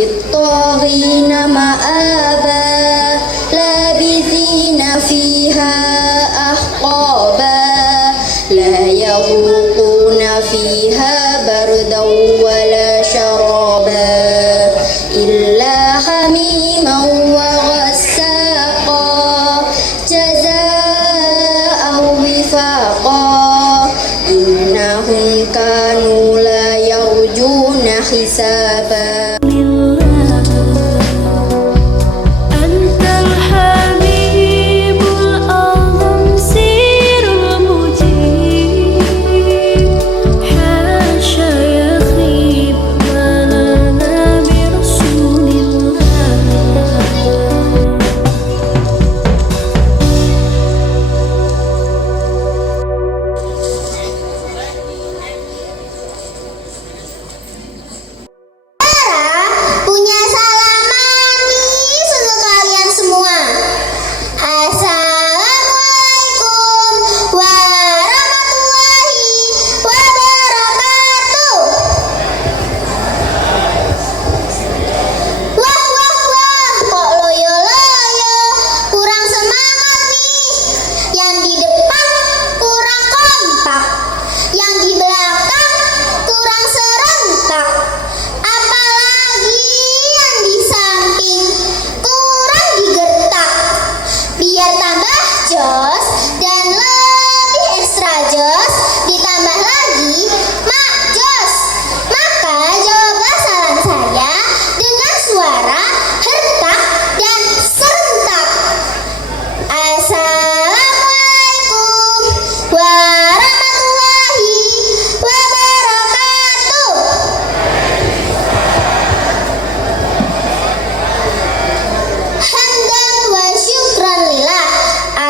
للطاغين مآبا لابثين فيها أحقابا لا يذوقون فيها بردا ولا شرابا إلا حميما وغساقا جزاء وفاقا إنهم كانوا لا يرجون حسابا.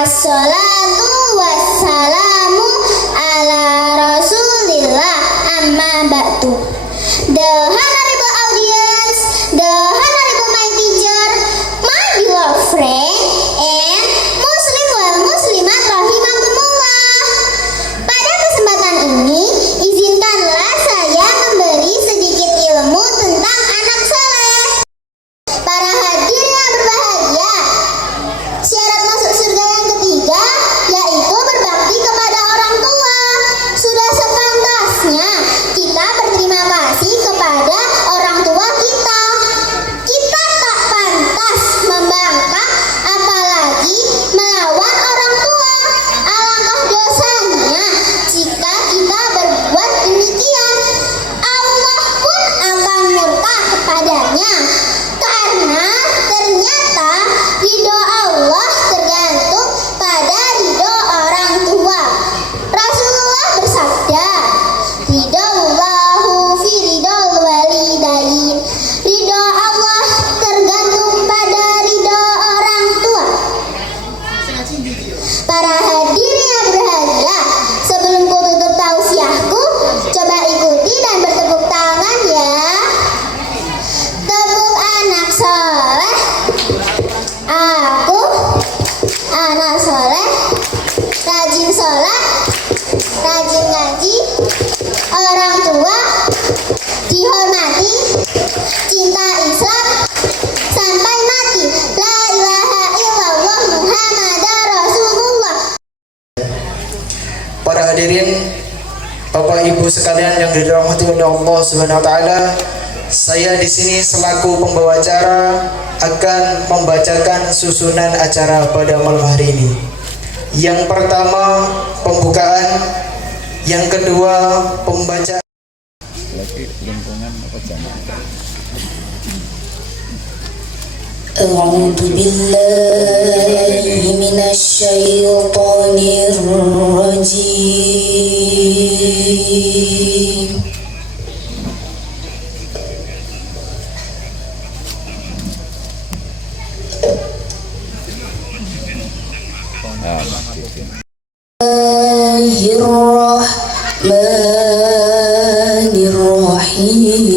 Assalatu wassalamu ala rasulillah amma ba'du. The honorable audience, the honorable my teacher, my beloved friend, and Muslim wal muslimat rahimakumullah. Pada kesempatan ini, izinkanlah saya memberi sedikit ilmu tentang anak soleh. Para hadirin yang berbahagia, syarat masuk surga yang ketiga yaitu berbakti kepada orang tua. Sudah sepantasnya kita berterima kasih kepada orang tua kita. Kita tak pantas membangkang apalagi melawan orang tua. Alangkah dosanya jika kita berbuat demikian. Allah pun akan murka kepadanya, karena ternyata ridho Allah tergantung pada ridho orang tua. Rasulullah bersabda, ridhoallahu fi ridhol walidain. Ridho Allah tergantung pada ridho orang tua. Para hadirin yang berbahagia, sebelum ku tutup tausiahku, coba ikuti dan bertepuk tangan ya. Tepuk anak soleh. Aku anak soleh, rajin sholat, rajin ngaji, orang tua dihormati, cinta Islam sampai mati. La ilaha illallah Muhammadar Rasulullah. Para hadirin, Bapak Ibu sekalian yang dirahmati oleh Allah Subhanahu wa taala, saya di sini selaku pembawa acara akan membacakan susunan acara pada malam hari ini. Yang pertama pembukaan, yang kedua pembacaan. A'udzu billahi minasyaitonir rajim. Bismillahirrahmanirrahim.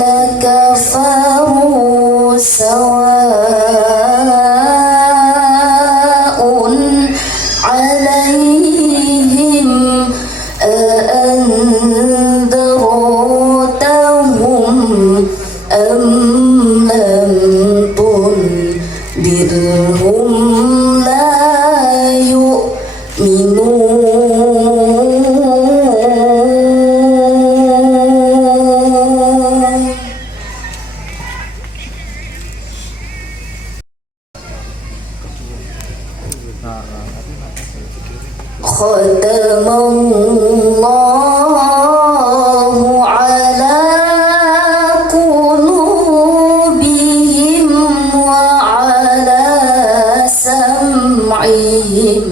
Laka Khatamallahu ala qulubihim wa ala sam'ihim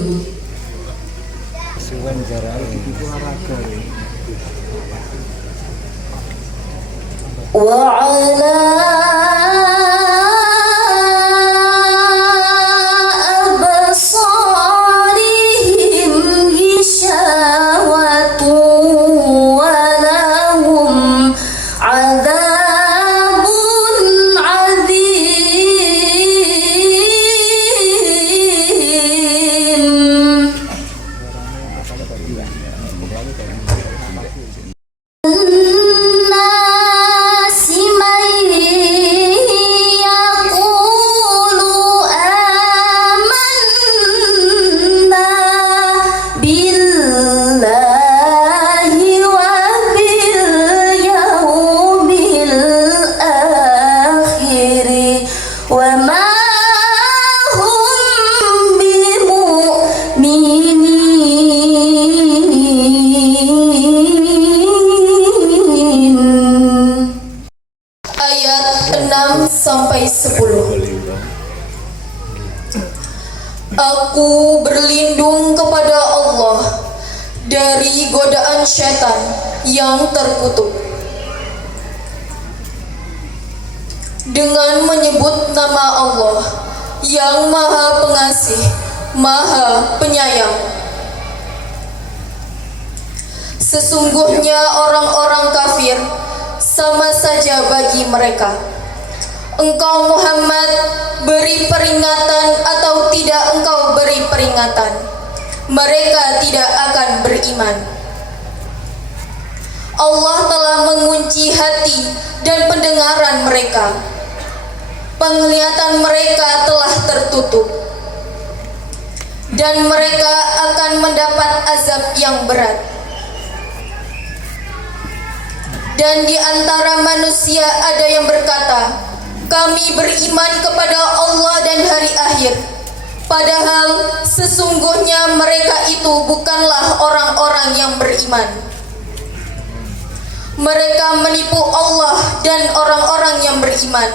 wa ala absarihim ghishawatu wa lahum adzabun adzim. الناس من يقول آمنا بالله وباليوم الآخر وما هم بمؤمنين. Ayat 6 sampai 10. Aku berlindung kepada Allah dari godaan syaitan yang terkutuk dengan menyebut nama Allah yang Maha Pengasih, Maha Penyayang. Sesungguhnya orang-orang kafir sama saja bagi mereka. Engkau Muhammad beri peringatan atau tidak engkau beri peringatan, mereka tidak akan beriman. Allah telah mengunci hati dan pendengaran mereka. Penglihatan mereka telah tertutup dan mereka akan mendapat azab yang berat. Dan di antara manusia ada yang berkata, kami beriman kepada Allah dan hari akhir. Padahal sesungguhnya mereka itu bukanlah orang-orang yang beriman. Mereka menipu Allah dan orang-orang yang beriman.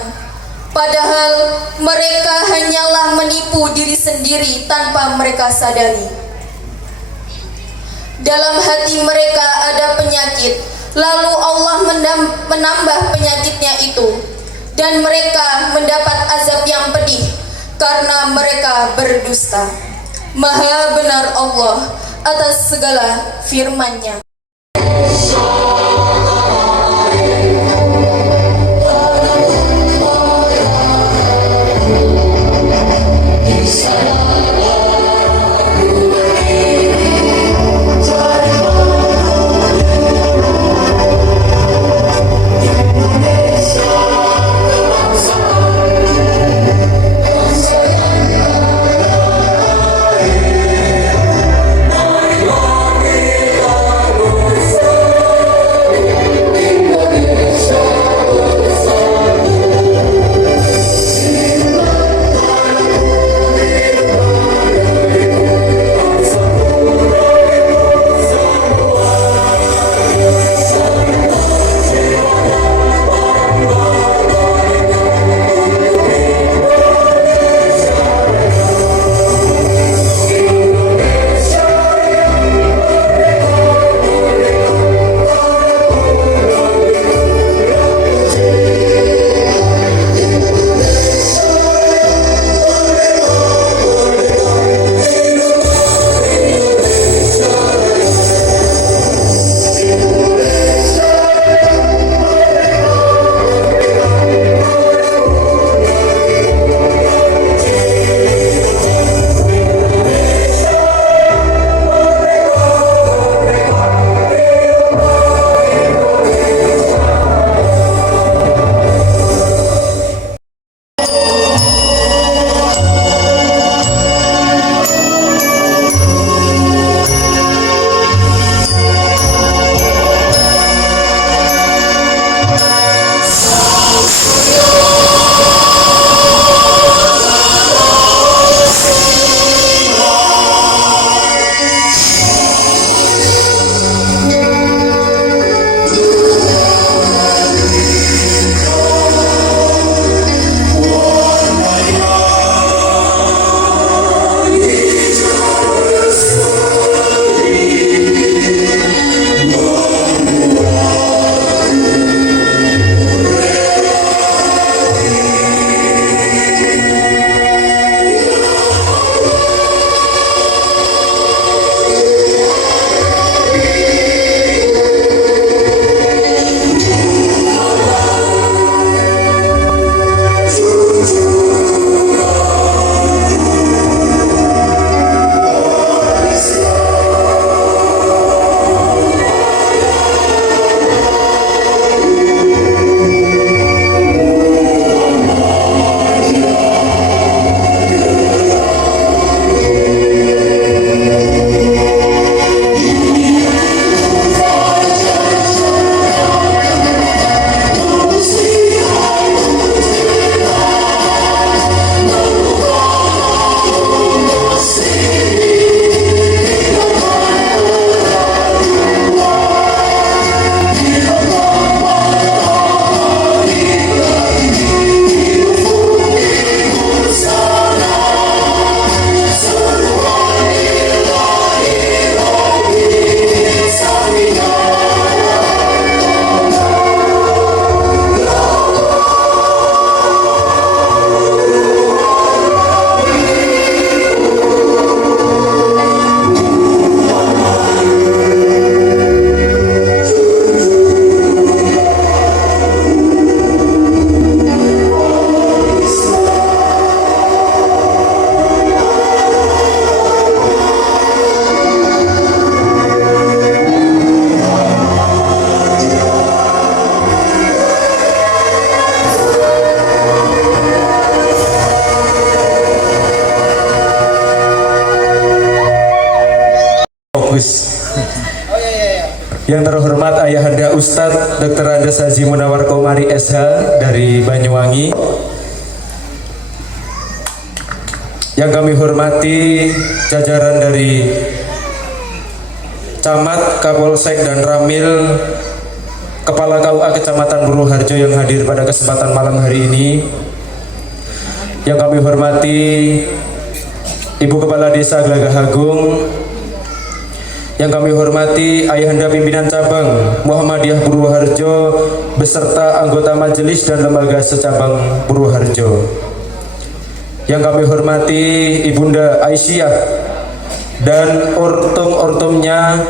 Padahal mereka hanyalah menipu diri sendiri tanpa mereka sadari. Dalam hati mereka ada penyakit. Lalu Allah menambah penyakitnya itu, dan mereka mendapat azab yang pedih karena mereka berdusta. Maha benar Allah atas segala firman-Nya. fokus. Yang terhormat Ayahanda Ustadz Dr. Andes Haji Munawar Komari SH dari Banyuwangi. Yang kami hormati jajaran dari Camat, Kapolsek dan Ramil, Kepala KUA Kecamatan Purwoharjo yang hadir pada kesempatan malam hari ini. Yang kami hormati Ibu Kepala Desa Gelagah Agung. Yang kami hormati Ayahanda Pimpinan Cabang Muhammadiyah Purwoharjo beserta anggota majelis dan lembaga secabang Purwoharjo. Yang kami hormati Ibunda Aisyah dan ortum-ortumnya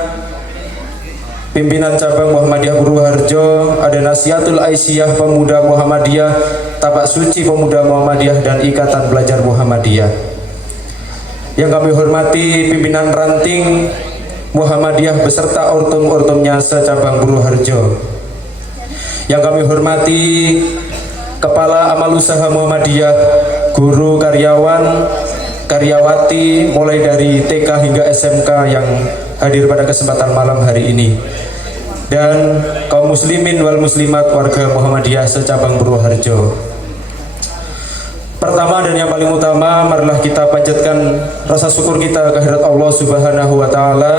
pimpinan cabang Muhammadiyah Purwoharjo, ada Nasihatul Aisyah Pemuda Muhammadiyah, Tapak Suci Pemuda Muhammadiyah dan Ikatan Pelajar Muhammadiyah. Yang kami hormati pimpinan ranting Muhammadiyah beserta ortum-ortumnya secabang Purwoharjo. Yang kami hormati Kepala Amal Usaha Muhammadiyah, guru, karyawan, karyawati mulai dari TK hingga SMK yang hadir pada kesempatan malam hari ini, dan kaum muslimin wal muslimat warga Muhammadiyah secabang Purwoharjo. Pertama dan yang paling utama, marilah kita panjatkan rasa syukur kita kehadirat Allah Subhanahu wa taala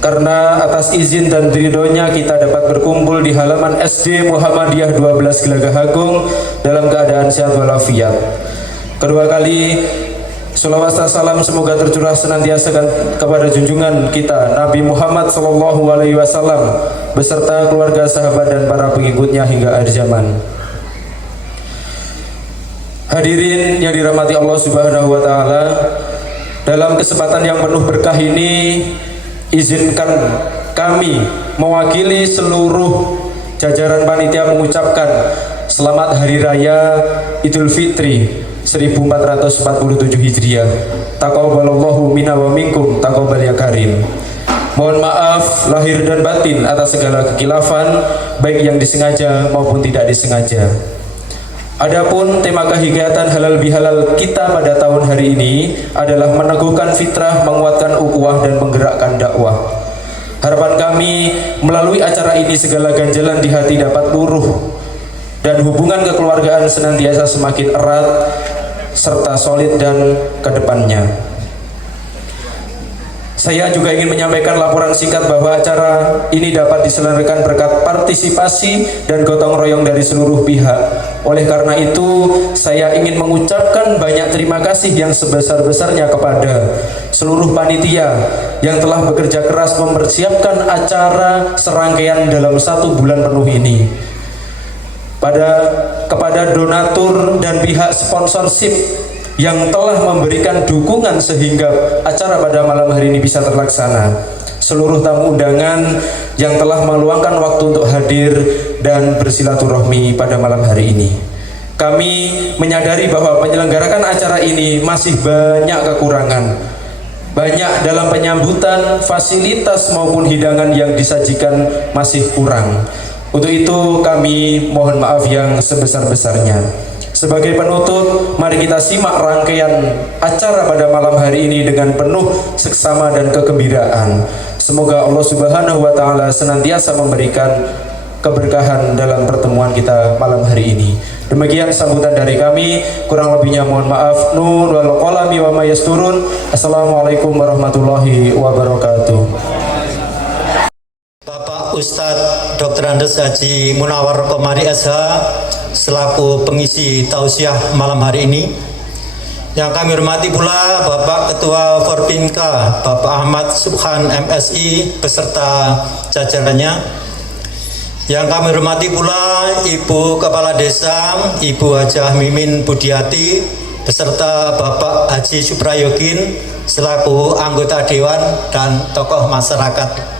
karena atas izin dan ridhonya kita dapat berkumpul di halaman SD Muhammadiyah 12 Gelagah Agung dalam keadaan sehat walafiat. Kedua kali Salawat salam semoga tercurah senantiasa kepada junjungan kita Nabi Muhammad SAW beserta keluarga, sahabat dan para pengikutnya hingga akhir zaman. Hadirin yang dirahmati Allah Subhanahu wa taala, dalam kesempatan yang penuh berkah ini izinkan kami mewakili seluruh jajaran panitia mengucapkan selamat hari raya Idul Fitri 1447 Hijriah. Taqabbalallahu minna wa minkum taqabbal ya karim. Mohon maaf lahir dan batin atas segala kekilafan baik yang disengaja maupun tidak disengaja. Adapun tema kegiatan halal bihalal kita pada tahun hari ini adalah meneguhkan fitrah, menguatkan ukhuwah dan menggerakkan dakwah. Harapan kami melalui acara ini segala ganjalan di hati dapat luruh dan hubungan kekeluargaan senantiasa semakin erat serta solid dan kedepannya. Saya juga ingin menyampaikan laporan singkat bahwa acara ini dapat diselenggarakan berkat partisipasi dan gotong royong dari seluruh pihak. Oleh karena itu, saya ingin mengucapkan banyak terima kasih yang sebesar-besarnya kepada seluruh panitia yang telah bekerja keras mempersiapkan acara serangkaian dalam 1 bulan penuh ini. Kepada donatur dan pihak sponsorship yang telah memberikan dukungan sehingga acara pada malam hari ini bisa terlaksana, seluruh tamu undangan yang telah meluangkan waktu untuk hadir dan bersilaturahmi pada malam hari ini. Kami menyadari bahwa penyelenggarakan acara ini masih banyak kekurangan, banyak dalam penyambutan, fasilitas maupun hidangan yang disajikan masih kurang. Untuk itu kami mohon maaf yang sebesar-besarnya. Sebagai penutup, mari kita simak rangkaian acara pada malam hari ini dengan penuh seksama dan kegembiraan. Semoga Allah Subhanahu wa taala senantiasa memberikan keberkahan dalam pertemuan kita malam hari ini. Demikian sambutan dari kami, kurang lebihnya mohon maaf. Nun wal qalami wa ma yasturun. Assalamualaikum warahmatullahi wabarakatuh. Ustadz Dr. Andes Haji Munawar Komari SH selaku pengisi tausiah malam hari ini. Yang kami hormati pula Bapak Ketua Forpimka Bapak Ahmad Subhan MSI beserta jajarannya. Yang kami hormati pula Ibu Kepala Desa Ibu Hajah Mimin Budiati beserta Bapak Haji Suprayokin selaku anggota dewan dan tokoh masyarakat.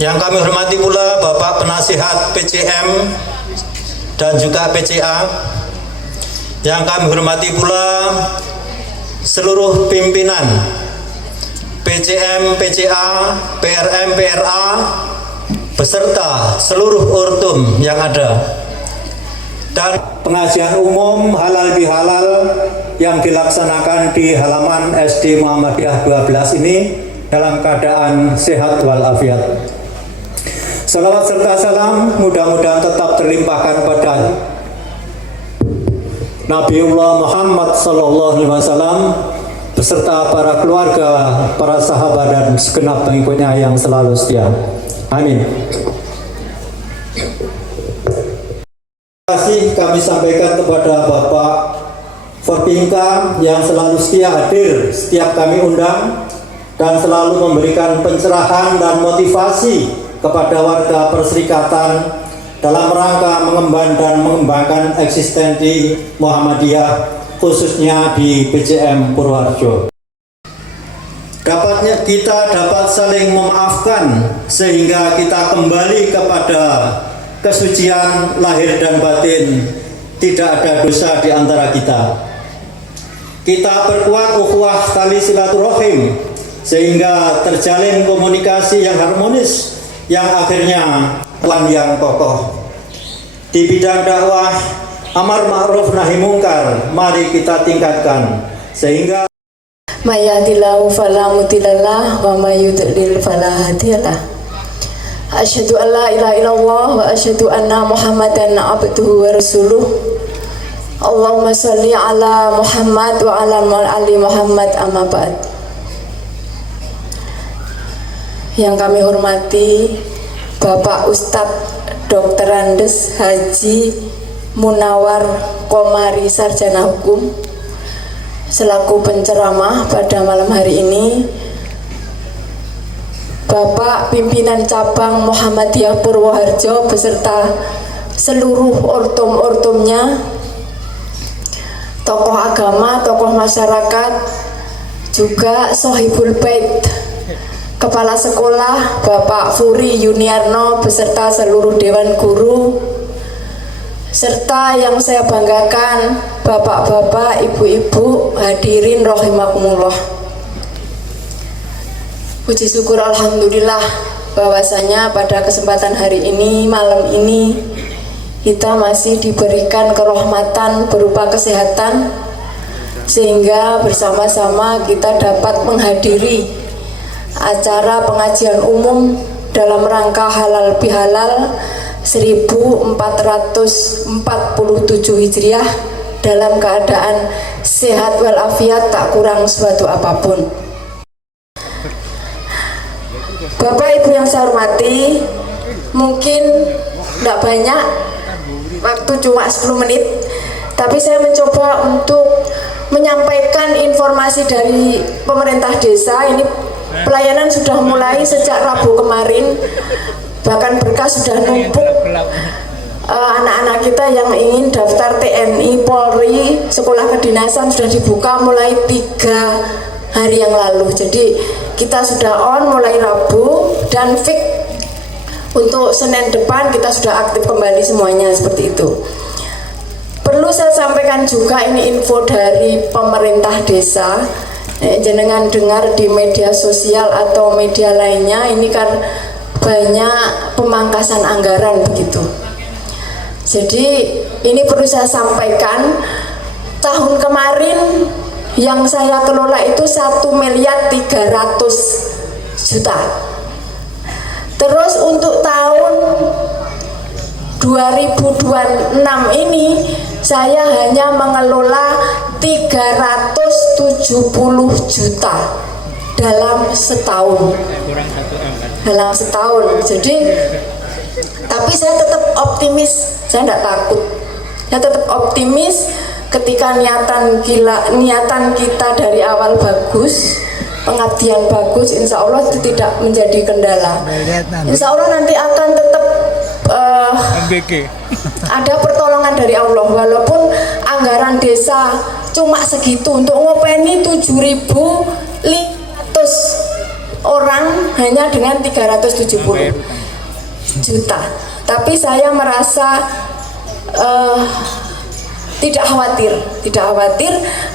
Yang kami hormati pula Bapak Penasihat PCM dan juga PCA. Yang kami hormati pula seluruh pimpinan PCM, PCA, PRM, PRA beserta seluruh ortum yang ada. Dan pengajian umum halal bihalal yang dilaksanakan di halaman SD Muhammadiyah 12 ini dalam keadaan sehat walafiat. Salawat serta salam mudah-mudahan tetap terlimpahkan pada Nabiullah Muhammad SAW beserta para keluarga, para sahabat dan segenap pengikutnya yang selalu setia. Amin. Terima kasih kami sampaikan kepada Bapak Forpinka yang selalu setia hadir setiap kami undang dan selalu memberikan pencerahan dan motivasi kepada warga Perserikatan dalam rangka mengemban dan mengembangkan eksistensi Muhammadiyah khususnya di PCM Purwoharjo. Dapatnya kita dapat saling memaafkan sehingga kita kembali kepada kesucian lahir dan batin, tidak ada dosa di antara kita. Kita perkuat ukhuwah tali silaturahim sehingga terjalin komunikasi yang harmonis yang akhirnya pelan yang kokoh. Di bidang dakwah amar ma'ruf nahi mungkar mari kita tingkatkan sehingga Mayyadillahu fala mudhillalah wa may yudlil fala hadiyalah. Asyhadu an la ilaha illallah wa asyhadu anna Muhammadan abduhu wa rasuluh. Allahumma shalli ala Muhammad wa ala ali Muhammad, amma ba'd. Yang kami hormati Bapak Ustadz Dr. Andes Haji Munawar Komari, Sarjana Hukum, selaku penceramah pada malam hari ini. Bapak Pimpinan Cabang Muhammadiyah Purwoharjo beserta seluruh ortum-ortumnya, tokoh agama, tokoh masyarakat, juga Sohibul Bait, Kepala Sekolah Bapak Furi Yuniarno beserta seluruh Dewan Guru, serta yang saya banggakan bapak-bapak, ibu-ibu, hadirin rahimakumullah. Puji syukur alhamdulillah bahwasanya pada kesempatan hari ini, malam ini, kita masih diberikan kerahmatan berupa kesehatan sehingga bersama-sama kita dapat menghadiri acara pengajian umum dalam rangka halal bihalal 1447 Hijriah dalam keadaan sehat walafiat, tak kurang suatu apapun. Bapak Ibu yang saya hormati, mungkin tidak banyak waktu, cuma 10 menit, tapi saya mencoba untuk menyampaikan informasi dari pemerintah desa. Ini pelayanan sudah mulai sejak Rabu kemarin, bahkan berkas sudah numpuk. Anak-anak kita yang ingin daftar TNI, Polri, sekolah kedinasan sudah dibuka mulai 3 hari yang lalu. Jadi kita sudah on mulai Rabu dan fix untuk Senin depan kita sudah aktif kembali semuanya, seperti itu. Perlu saya sampaikan juga, ini info dari pemerintah desa. Jenengan dengar di media sosial atau media lainnya, ini kan banyak pemangkasan anggaran begitu. Jadi ini perlu saya sampaikan, tahun kemarin yang saya kelola itu 1.300.000.000. Terus untuk tahun 2026 ini saya hanya mengelola 370 juta dalam setahun. Jadi tapi saya tetap optimis, saya tidak takut. Saya tetap optimis ketika niatan kita dari awal bagus, pengabdian bagus, insya Allah itu tidak menjadi kendala. Insya Allah nanti akan tetap ada pertolongan dari Allah, walaupun anggaran desa cuma segitu untuk ngopeni 7.500 orang hanya dengan 370 juta. Tapi saya merasa tidak khawatir,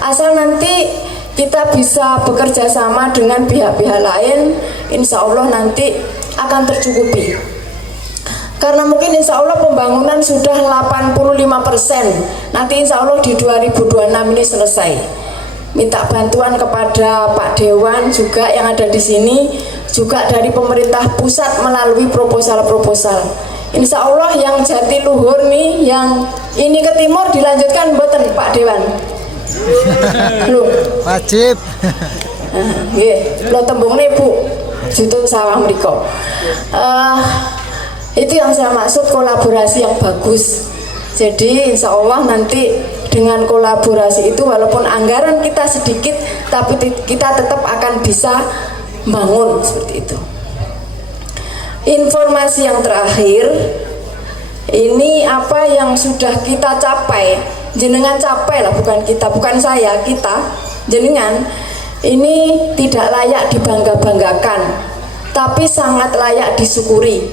asal nanti kita bisa bekerja sama dengan pihak-pihak lain, insya Allah nanti akan tercukupi. Karena mungkin insya Allah pembangunan sudah 85%, nanti insya Allah di 2026 ini selesai. minta bantuan kepada Pak Dewan juga yang ada di sini, juga dari pemerintah pusat melalui proposal-proposal. Insya Allah yang Jatiluhur nih, yang ini ke timur dilanjutkan mboten Pak Dewan. Loh. Wajib. Nggih, lo tembungne Bu, jutun sawah mriko. Itu yang saya maksud kolaborasi yang bagus. Jadi insya Allah nanti dengan kolaborasi itu walaupun anggaran kita sedikit, tapi kita tetap akan bisa bangun seperti itu. Informasi yang terakhir, ini apa yang sudah kita capai, jenengan capai lah, bukan kita, bukan saya, kita, jenengan. Ini tidak layak dibangga-banggakan, tapi sangat layak disyukuri.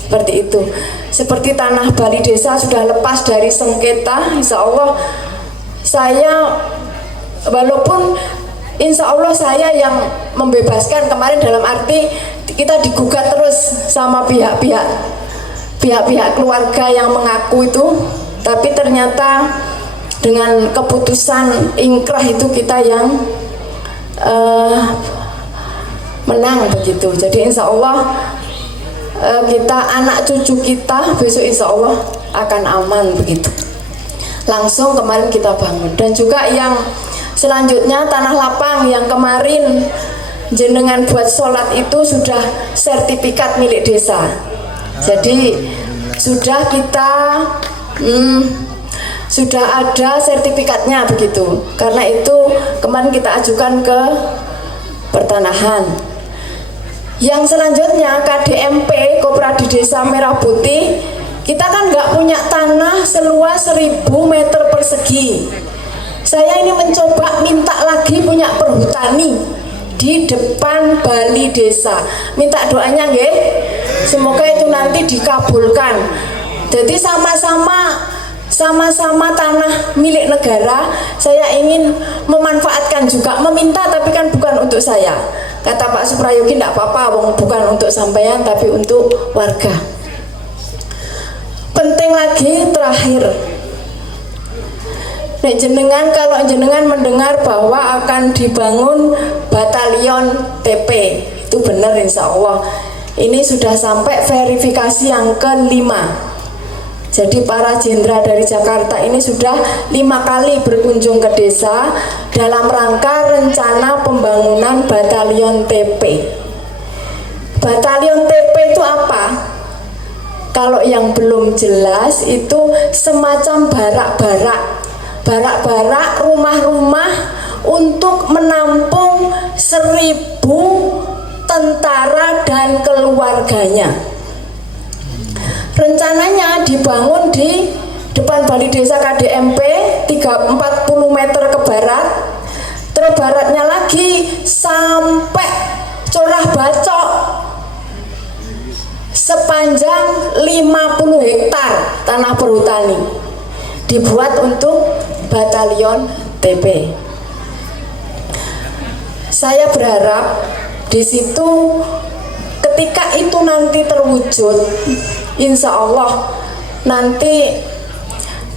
Seperti itu. Seperti tanah Bali Desa sudah lepas dari sengketa, insya Allah saya, walaupun insya Allah saya yang membebaskan kemarin, dalam arti kita digugat terus sama pihak-pihak keluarga yang mengaku itu, tapi ternyata dengan keputusan ingkrah itu kita yang menang begitu. Jadi insya Allah kita, anak cucu kita besok insya Allah akan aman begitu. Langsung kemarin kita bangun. Dan juga yang selanjutnya tanah lapang yang kemarin jenengan buat sholat itu sudah sertifikat milik desa. Jadi sudah kita sudah ada sertifikatnya begitu. Karena itu kemarin kita ajukan ke pertanahan. Yang selanjutnya KDMP, Koperasi Desa Merah Putih, kita kan nggak punya tanah seluas 1000 meter persegi. Saya ini mencoba minta lagi punya perhutani di depan Bali Desa. Minta doanya nggih, semoga itu nanti dikabulkan. Jadi sama-sama tanah milik negara, saya ingin memanfaatkan juga, meminta tapi kan bukan untuk saya. Kata Pak Suprayogi, tidak apa-apa, bukan untuk sampean tapi untuk warga. Penting lagi terakhir, jenengan, kalau jenengan mendengar bahwa akan dibangun batalion TP, itu benar insya Allah. Ini sudah sampai verifikasi yang ke-5. Jadi para jenderal dari Jakarta ini sudah 5 kali berkunjung ke desa dalam rangka rencana pembangunan batalion TP. Batalion TP itu apa? Kalau yang belum jelas itu semacam barak-barak, rumah-rumah untuk menampung 1000 tentara dan keluarganya. Rencananya dibangun di depan Bali Desa KDMP 40 meter ke barat, terus baratnya lagi sampai Curah Bacok sepanjang 50 hektar tanah perhutani dibuat untuk batalion TP. Saya berharap di situ ketika itu nanti terwujud, insya Allah nanti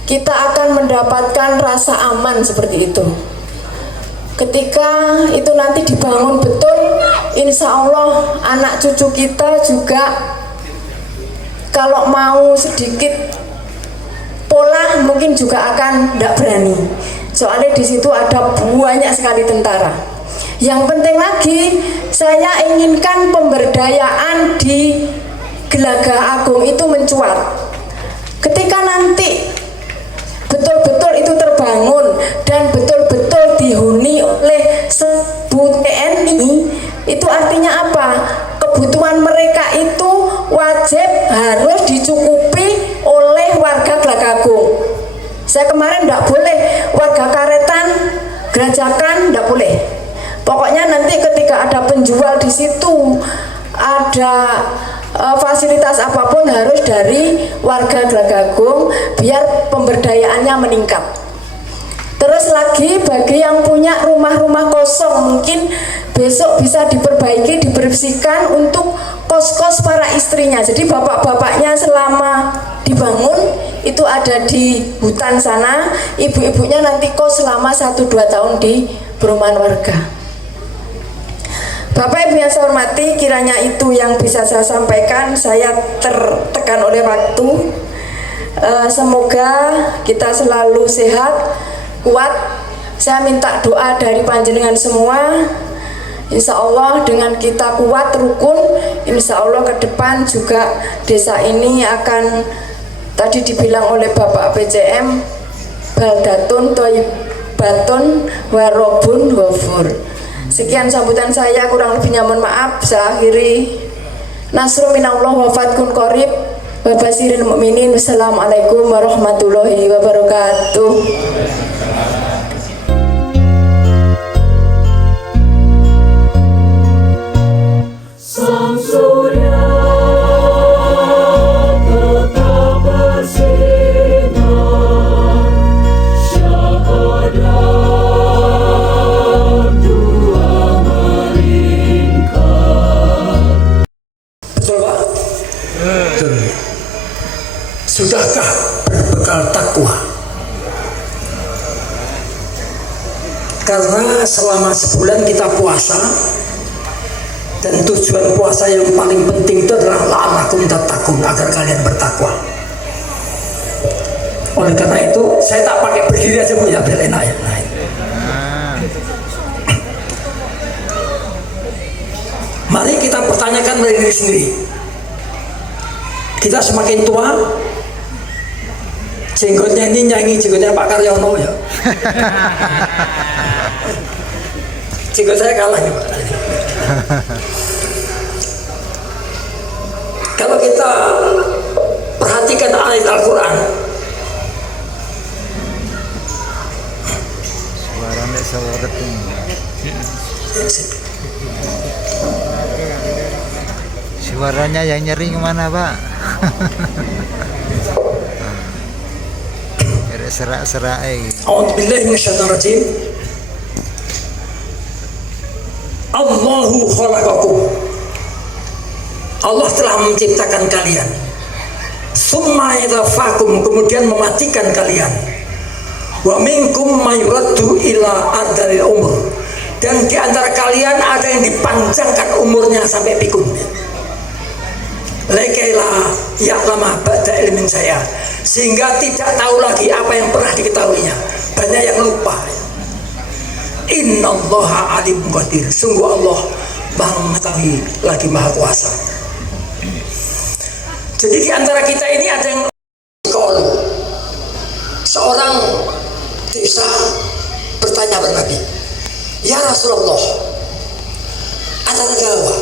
kita akan mendapatkan rasa aman seperti itu. Ketika itu nanti dibangun betul, insya Allah anak cucu kita juga kalau mau sedikit pola mungkin juga akan tidak berani. Soalnya di situ ada banyak sekali tentara. Yang penting lagi, saya inginkan pemberdayaan di Gelagah Agung itu mencuat. Ketika nanti betul-betul itu terbangun dan betul-betul dihuni oleh 1000 TNI, itu artinya apa? Kebutuhan mereka itu wajib harus dicukupi oleh warga Gelagah Agung. Saya kemarin tidak boleh warga Karetan, Gerajakan tidak boleh. Pokoknya nanti ketika ada penjual di situ, ada fasilitas apapun harus dari warga Gelagah Agung biar pemberdayaannya meningkat. Terus lagi bagi yang punya rumah-rumah kosong, mungkin besok bisa diperbaiki, dibersihkan untuk kos-kos para istrinya. Jadi bapak-bapaknya selama dibangun itu ada di hutan sana, ibu-ibunya nanti kos selama 1-2 tahun di perumahan warga. Bapak Ibu yang saya hormati, kiranya itu yang bisa saya sampaikan. Saya tertekan oleh waktu. Semoga kita selalu sehat, kuat. Saya minta doa dari panjenengan semua. Insya Allah dengan kita kuat, rukun, insya Allah ke depan juga desa ini akan, tadi dibilang oleh Bapak PCM, baldatun toibatun warobun ghafur. Sekian sambutan saya, kurang lebihnya mohon maaf. Saya akhiri. Nasrul minallah wa fathun qarib wa basirin mu'minin. Wassalamualaikum warahmatullahi wabarakatuh. Sang surya tetap bersinar, syahadat dua melingkar. Betul Pak? Betul. Sudahkah berbekal takwa? Karena selama sebulan kita puasa, dan tujuan puasa yang paling penting itu adalah la'allakum tattaqun, agar kalian bertakwa. Oleh karena itu saya tak pakai berdiri aja Bu ya, biar enak ya. Mari kita pertanyakan dari diri sendiri. Kita semakin tua, jenggotnya ini nyanyi jenggotnya Pak Karyono ya. Jenggot saya kalah nih Pak. Kalau kita perhatikan ayat Al-Quran, suaranya yang nyeri kemana Pak? Serak-serak. A'udzubillahi minasyaitonirrajim. Allahu khalaqakum. Allah telah menciptakan kalian. Summa yatafakum, kemudian mematikan kalian. Wa minkum mayuraddu ila ardalil umur. Dan di antara kalian ada yang dipanjangkan umurnya sampai pikun. Lekailah ya'lama ba'da ilmin saya, sehingga tidak tahu lagi apa yang pernah diketahuinya. Banyak yang lupa. Innallaha alim qadir. Sungguh Allah Maha mengetahui lagi Maha kuasa. Jadi di antara kita ini ada yang seorang desa bertanya kepada Nabi, ya Rasulullah, ada dawa,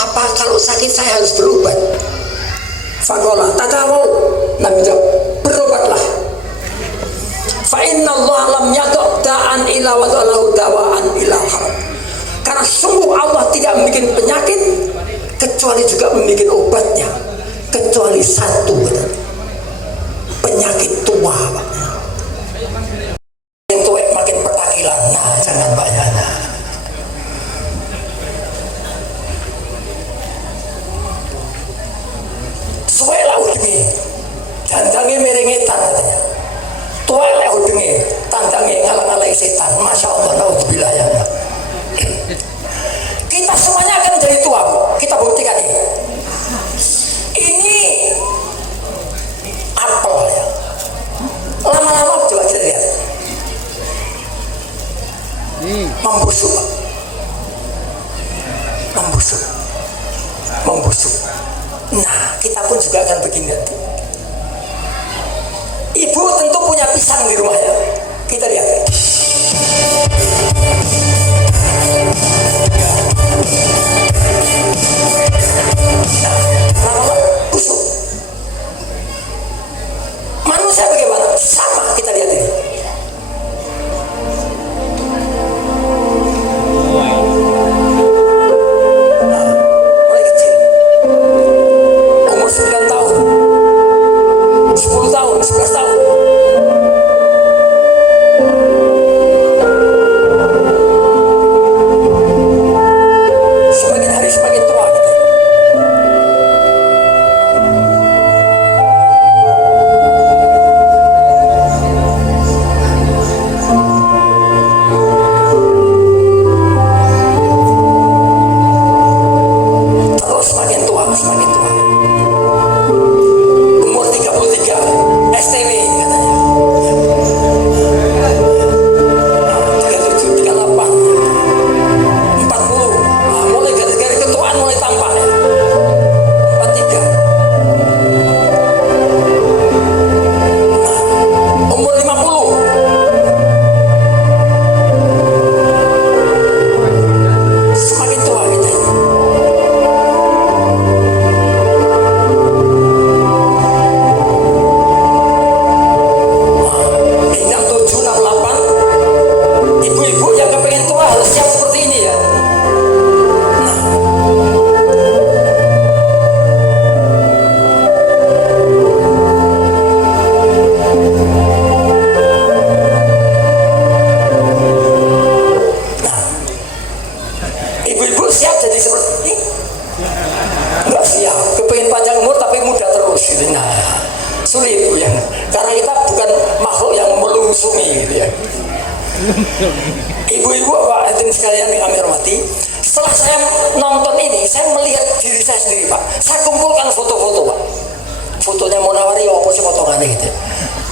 apa kalau sakit saya harus berobat? Faqala tadawu, Nabi jawab, berobatlah. Fa inna Allah lam yadu' da'an ila wa lahu dawa'an ila haram. Karena sungguh Allah tidak membuat penyakit kecuali juga membuat obatnya, kecuali satu, penyakit tua Pak. Yang tua makin petakilan. Nah, jangan banyak. Suwe lah udenge, jantange merengetan katanya. Tua lah udenge, tandange ngalang-alangi setan. Masya Allah, naudzubillah ya Allah. Kita semuanya akan menjadi tua Bu. Kita buktikan ini. Ini apel ya. Lama-lama coba kita lihat. Membusuk Pak. Membusuk. Nah, kita pun juga akan begini nanti. Ibu tentu punya pisang di rumah ya. Kita lihat. Nah, lama-lama busuk. Manusia bagaimana? Sama, kita lihat ini. Mulai kecil, umur 9 tahun, 10 tahun, 11 tahun. Ibu-ibu siap jadi seperti ini? Enggak siap. Kepengen panjang umur tapi muda terus gitu. Nah, sulit Bu ya. Karena kita bukan makhluk yang melungsumi gitu ya. Ibu-ibu Bapak hadirin sekalian yang kami hormati, setelah saya nonton ini, saya melihat diri saya sendiri Pak. Saya kumpulkan foto-foto Pak. Fotonya Munawari ya apa sih potongannya gitu.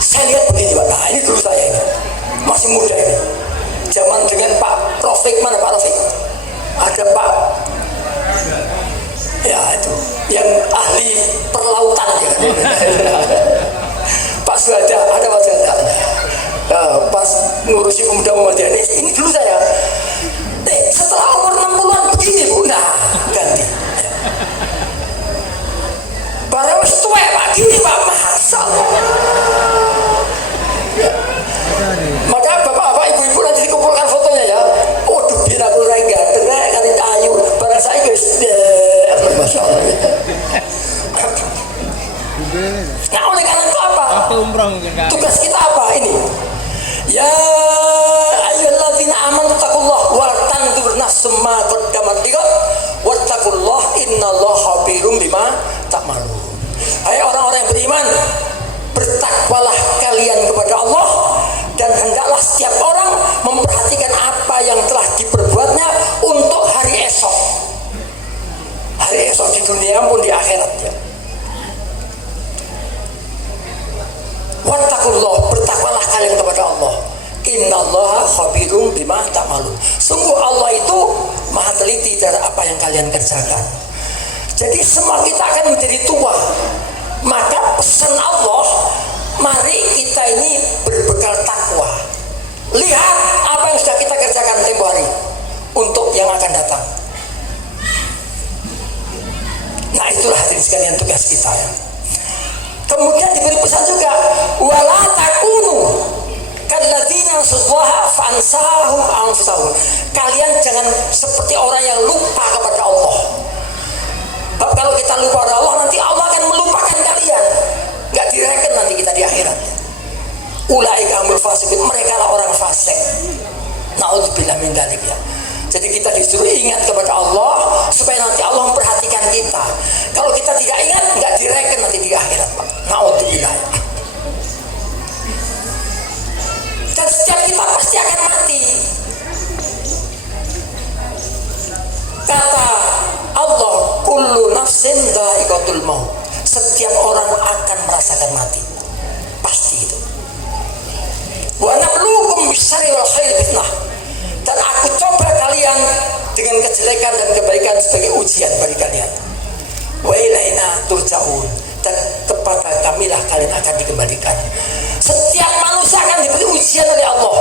Saya lihat begini Pak. Nah ini dulu saya ini masih muda ini. Zaman dengan Pak Rafiq, mana Pak Rafiq? Ada Pak ya itu yang ahli perlautan ya. Pak Suhada, ada Pak Suhada. Pas ngurusi pemuda Muhammadiyah ini dulu saya. Setelah umur 60-an begini Bu, nah ganti. Barang tua Pak, gini Pak, Masya Allah. Ya. Maka bapak-bapak, ibu-ibu nanti dikumpulkan fotonya ya. Waduh, biar aku rai ganteng, kali ayu. Barang saya guys, Masya Allah. Nah oleh karena itu apa? Tugas kita apa ini? Ya ayyuhalladzina amanu taqullaha wa tanzur nafsum ma qaddamat lighad wattaqullaha innallaha khabirum bima ta'malun. Hai orang-orang yang beriman, bertakwalah kalian kepada Allah dan hendaklah setiap orang memperhatikan apa yang telah diperbuatnya untuk hari esok. Hari esok di dunia pun di akhirat ya. Wattaqullah, bertakwalah kalian kepada Allah. Innallaha khabirum bima ta'malun. Sungguh Allah itu maha teliti dari apa yang kalian kerjakan. Jadi semua kita akan menjadi tua. Maka pesan Allah, mari kita ini berbekal takwa. Lihat apa yang sudah kita kerjakan tempoh hari untuk yang akan datang. Nah itulah hadirin sekalian tugas kita ya. Kemudian diberi pesan juga, wala takunu kalladzina nasullaha fansahum anfusahum. Kalian jangan seperti orang yang lupa kepada Allah. Sebab kalau kita lupa pada Allah, nanti Allah akan melupakan kalian. Nggak direken nanti kita di akhirat. Ulaika humul fasiqun, mereka lah orang fasik. Naudzubillah min dzalik ya. Jadi kita disuruh ingat kepada Allah supaya nanti Allah memperhatikan kita. Kalau kita tidak ingat, nggak direken nanti di akhirat Pak. Naudzubillah. Dan setiap kita pasti akan mati. Kata Allah, kullu nafsin dha'iqatul maut. Setiap orang akan merasakan mati. Pasti itu. Wa nabluukum bisyarri wal khairi fitnah. Dan aku coba kalian dengan kejelekan dan kebaikan sebagai ujian bagi kalian. Wa ilaina turja'un, dan kepada kamilah kalian akan dikembalikan. Setiap manusia akan diberi ujian oleh Allah.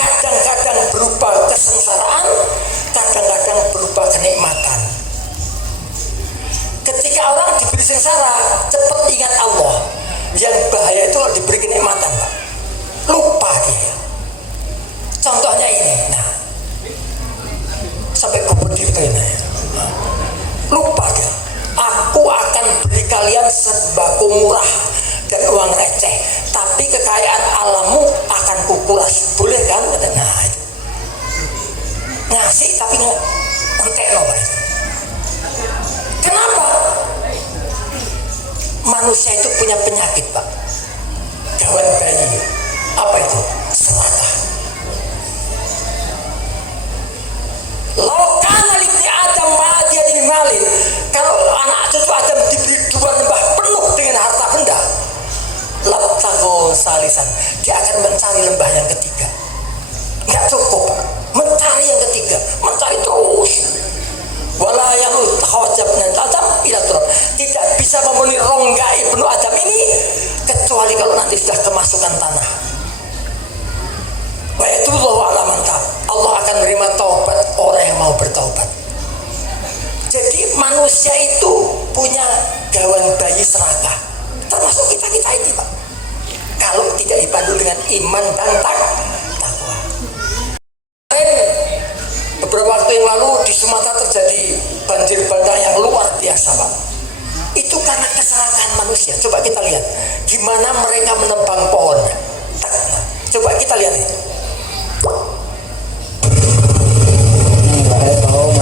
Kadang-kadang berupa kesengsaraan, kadang-kadang berupa kenikmatan. Ketika orang diberi sengsara, cepat ingat Allah. Yang bahaya itu kalau diberi kenikmatan Pak, lupa dia. Contohnya ini, nah sampai kemudian ini, lupa dia. Aku akan beri kalian sembako murah dan uang receh, tapi kekayaan alammu akan kukuras. Boleh kan? Nah itu ngasih tapi ngentek loh Pak. Kenapa? Manusia itu punya penyakit Pak, gawan bayi. Apa itu? Serakah. Lokana libni Adam ma'adiyani malin. Kalau anak cucu Adam diberi 2 lembah penuh dengan harta benda, labtago salisan, dia akan mencari lembah yang ketiga. Nggak cukup Pak, mencari yang ketiga, mencari terus. Wala yang khawajab dan Adam ila turab, tidak bisa memenuhi rongga ibnu Adam ini kecuali kalau nanti sudah kemasukan tanah. Wa yatullahu ala man tab, Allah akan menerima taubat orang yang mau bertaubat. Jadi manusia itu punya gawan bayi serakah, termasuk kita ini Pak. Kalau tidak dipandu dengan iman dan takwa. Beberapa waktu yang lalu di Sumatera terjadi banjir bandang yang luar biasa Pak. Itu karena kesalahan manusia. Coba kita lihat gimana mereka menebang pohonnya. Coba kita lihat itu. Wahai kaum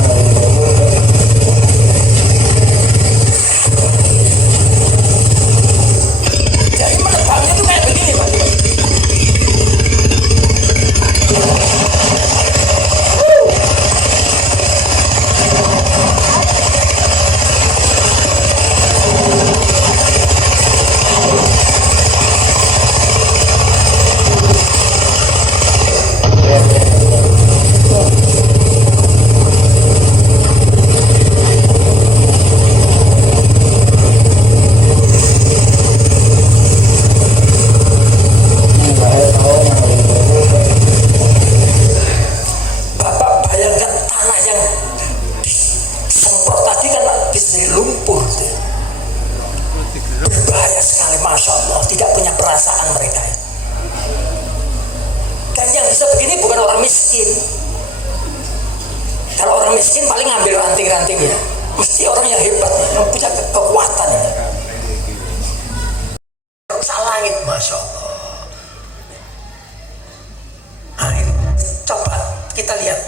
miskin paling ngambil ranting-rantingnya. Mesti orang yang hebat, yang punya kekuatan ini. Rusak langit, masya Allah. Nah, ini. Coba kita lihat.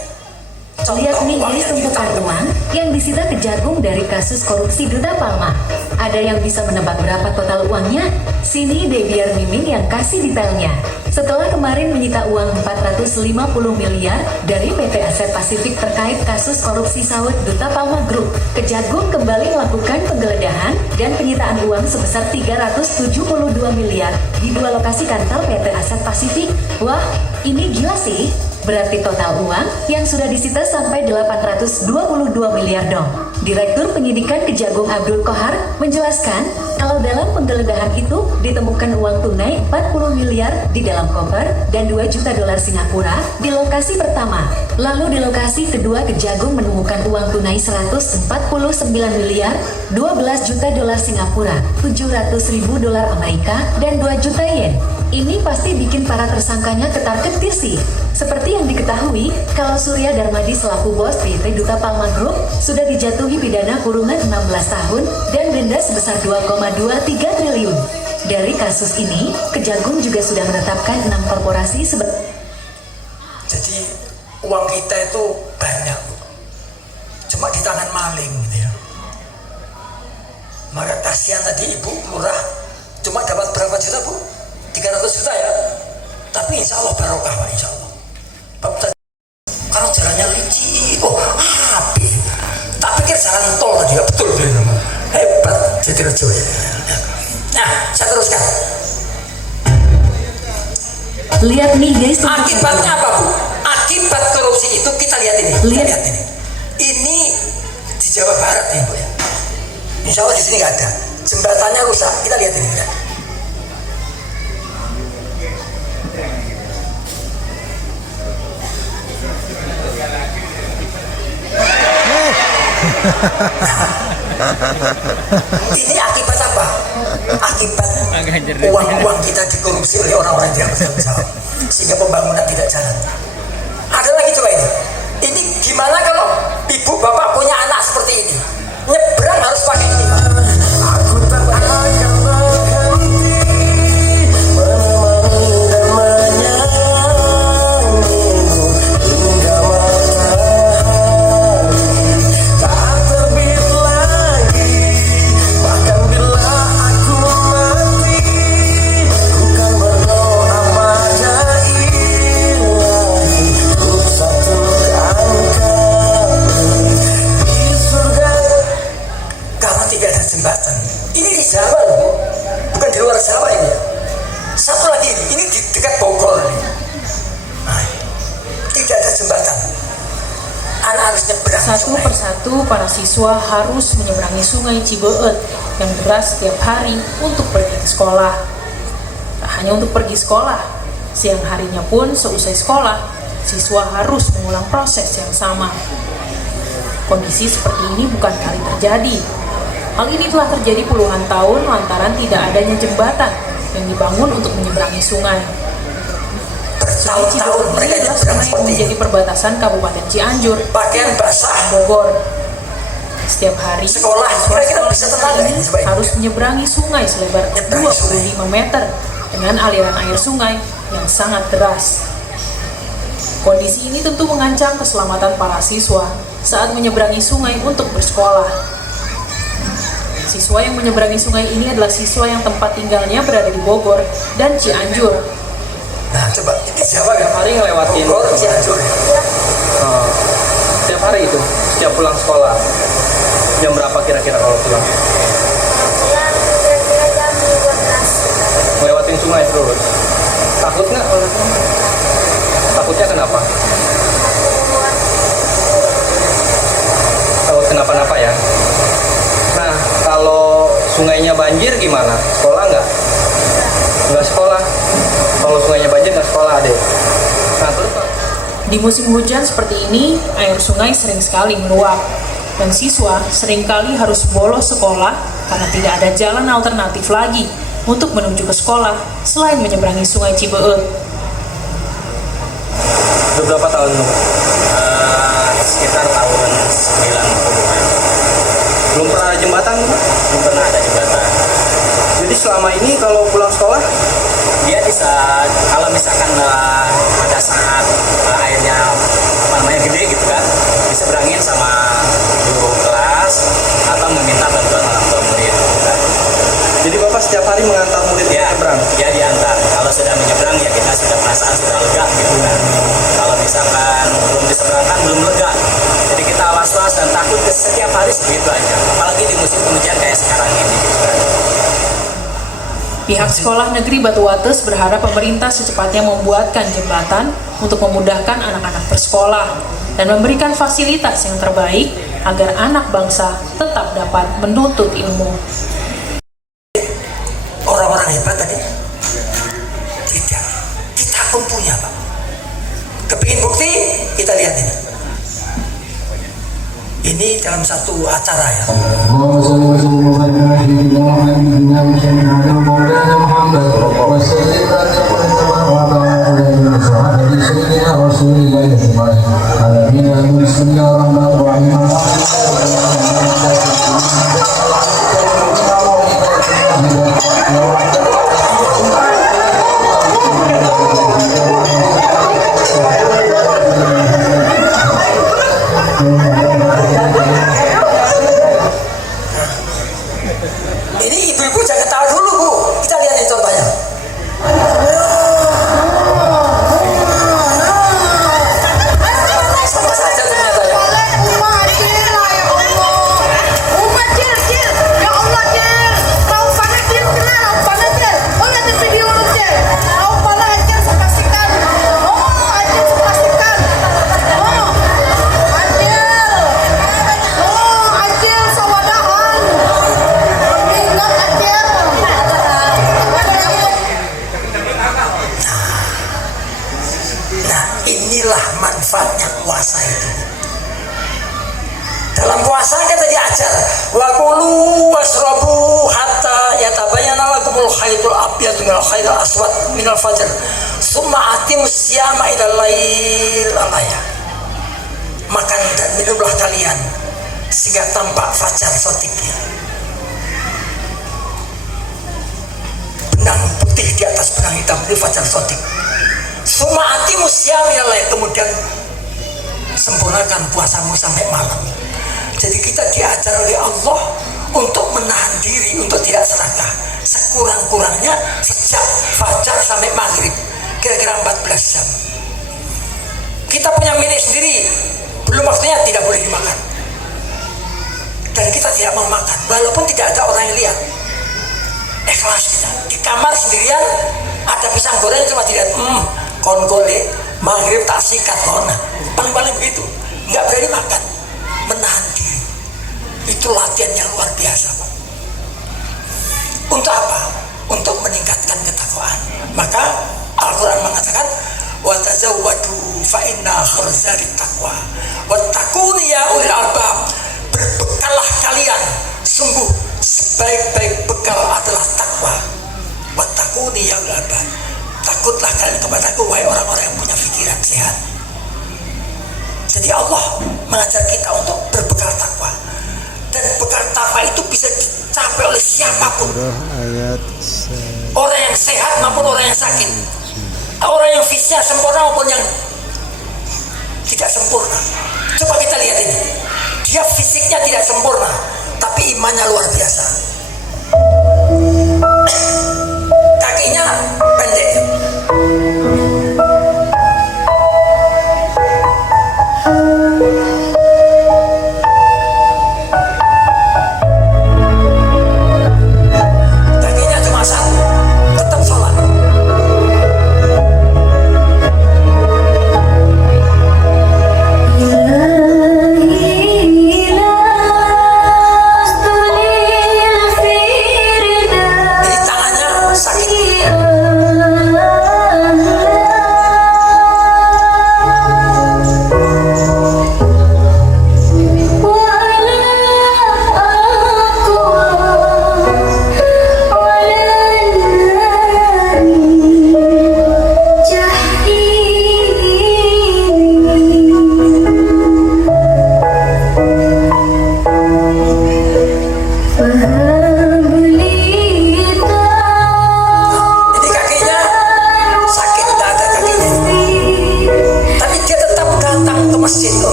Lihat nih guys tumpukan uang yang disita Kejagung dari kasus korupsi Duta Palma. Ada yang bisa menebak berapa total uangnya? Sini deh biar Mimin yang kasih detailnya. Setelah kemarin menyita uang 450 miliar dari PT Aset Pasifik terkait kasus korupsi sawit Duta Palma Group, Kejagung kembali melakukan penggeledahan dan penyitaan uang sebesar 372 miliar di 2 lokasi kantor PT Aset Pasifik. Wah, ini gila sih. Berarti total uang yang sudah disita sampai 822 miliar dong. Direktur Penyidikan Kejagung Abdul Kohar menjelaskan kalau dalam penggeledahan itu ditemukan uang tunai 40 miliar di dalam koper dan 2 juta dolar Singapura di lokasi pertama. Lalu di lokasi kedua Kejagung menemukan uang tunai 149 miliar, 12 juta dolar Singapura, 700.000 dolar Amerika, dan 2 juta yen. Ini pasti bikin para tersangkanya ketar-ketir sih. Seperti yang diketahui, kalau Surya Darmadi selaku bos PT Duta Palma Group sudah dijatuhi pidana kurungan 16 tahun dan denda sebesar 2,23 triliun. Dari kasus ini, Kejagung juga sudah menetapkan 6 korporasi Jadi uang kita itu banyak, cuma di tangan maling gitu ya. Maka kasihan tadi ibu lurah cuma dapat berapa juta bu? 300 juta ya. Tapi insya Allah barokah Pak, insya Allah. Karena jalannya licin, habis. Tak pikir jalan tol tadi, betul betul. Hebat Jatirejo ya. Nah, saya teruskan. Lihat nih guys. Akibatnya apa bu? Akibat korupsi itu kita lihat ini. Lihat ini. Ini di Jawa Barat nih bu ya. Insya Allah di sini nggak ada. Jembatannya rusak. Kita lihat ini ya. Ini akibat apa? Akibat uang-uang kita dikorupsi oleh orang-orang yang bertanggung jawab, sehingga pembangunan tidak jalan. Ada lagi coba ini. Ini gimana kalau ibu bapak punya anak seperti ini? Nyebrang harus pakai ini Pak. Aku tak akan berhenti menemani dan menyayangimu hingga matahari tak terbit lagi. Bahkan bila aku mati, ku kan berdoa pada Ilahi untuk satukan kami di surga. Karena tidak ada jembatan. Ini di Jawa loh, bukan di luar Jawa ini. Satu lagi ini di dekat Bogor ini. Nah, tidak ada jembatan. Anak harus nyebrang. Satu persatu para siswa harus menyeberangi sungai Cibeet yang deras setiap hari untuk pergi ke sekolah. Tak hanya untuk pergi sekolah, siang harinya pun seusai sekolah, siswa harus mengulang proses yang sama. Kondisi seperti ini bukan kali terjadi. Hal ini telah terjadi puluhan tahun lantaran tidak adanya jembatan yang dibangun untuk menyeberangi sungai. Sungai Cibeet ini adalah sungai yang menjadi perbatasan Kabupaten Cianjur, pakaian basah Bogor. Setiap hari, sekolah kira-kira bisa tetangga ini harus menyeberangi sungai selebar 25 meter dengan aliran air sungai yang sangat deras. Kondisi ini tentu mengancam keselamatan para siswa saat menyeberangi sungai untuk bersekolah. Siswa yang menyeberangi sungai ini adalah siswa yang tempat tinggalnya berada di Bogor dan Cianjur. Nah coba, ini Jawa Setiap hari ngelewatin Bogor, Cianjur. Setiap hari itu, setiap pulang sekolah. Jam berapa kira-kira kalau pulang? Kira-kira jam 12. Ngelewatin sungai terus. Takut nggak kalau sungai? Takutnya kenapa? Takut kenapa-napa ya? Nah, kalau sungainya banjir gimana? Sekolah nggak? Nggak sekolah. Kalau sungainya banjir nggak sekolah deh. Nah, terus Di musim hujan seperti ini, air sungai sering sekali meluap. Dan siswa seringkali harus bolos sekolah karena tidak ada jalan alternatif lagi untuk menuju ke sekolah selain menyeberangi sungai Cibeet. Beberapa tahun? Sekitar tahun hari segitu aja, apalagi di musim hujan kayak sekarang ini gitu kan. Pihak Sekolah Negeri Batu Wates berharap pemerintah secepatnya membuatkan jembatan untuk memudahkan anak-anak bersekolah dan memberikan fasilitas yang terbaik agar anak bangsa tetap dapat menuntut ilmu. Orang-orang hebat tadi? Tidak. Kita pun punya, Pak. Kepingin bukti? Kita lihat ini. Ini dalam satu acara ya. Ini ibu-ibu jangan ketawa dulu, Bu. Kita lihat ini contohnya. Sama saja ternyata ya. Inilah manfaatnya puasa itu. Dalam puasa kita diajar wa kulu wasrabu hatta yatabayyana lakumul khaytul abyad minal khaytil aswad minal fajr summa atimus siyama ilal lail alaya. Makan dan minumlah kalian sehingga tampak fajar sotiknya. Benang putih di atas benang hitam itu fajar sotik. Summa atimus siyama ilal lail, kemudian sempurnakan puasamu sampai malam. Jadi kita diajar oleh Allah untuk menahan diri, untuk tidak serakah sekurang-kurangnya sejak fajar sampai maghrib, kira-kira 14 jam. Kita punya milik sendiri, belum waktunya tidak boleh dimakan. Dan kita tidak mau makan, walaupun tidak ada orang yang lihat. Ikhlas kita, di kamar sendirian, ada pisang goreng cuma dilihat, kon gole, maghrib tak sikat kona. Paling-paling begitu, nggak berani makan, menahan diri. Itu latihan yang luar biasa, Pak. Untuk apa? Untuk meningkatkan ketakwaan. Maka Al-Quran mengatakan wa tazawwadu fa inna khairaz zadi taqwa wattaquni ya ulil albab. Berbekallah kalian, sungguh sebaik-baik bekal adalah takwa. Wattaquni ya ulil albab. Takutlah kalian kepadaku wahai orang-orang yang punya pikiran sehat. Jadi Allah mengajar kita untuk berbekal takwa. Dan bekal takwa itu bisa dicapai oleh siapapun, orang yang sehat maupun orang yang sakit, orang yang fisiknya sempurna maupun yang tidak sempurna. Coba kita lihat ini, dia fisiknya tidak sempurna tapi imannya luar biasa. Kakinya pendek, Ilahi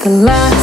Telah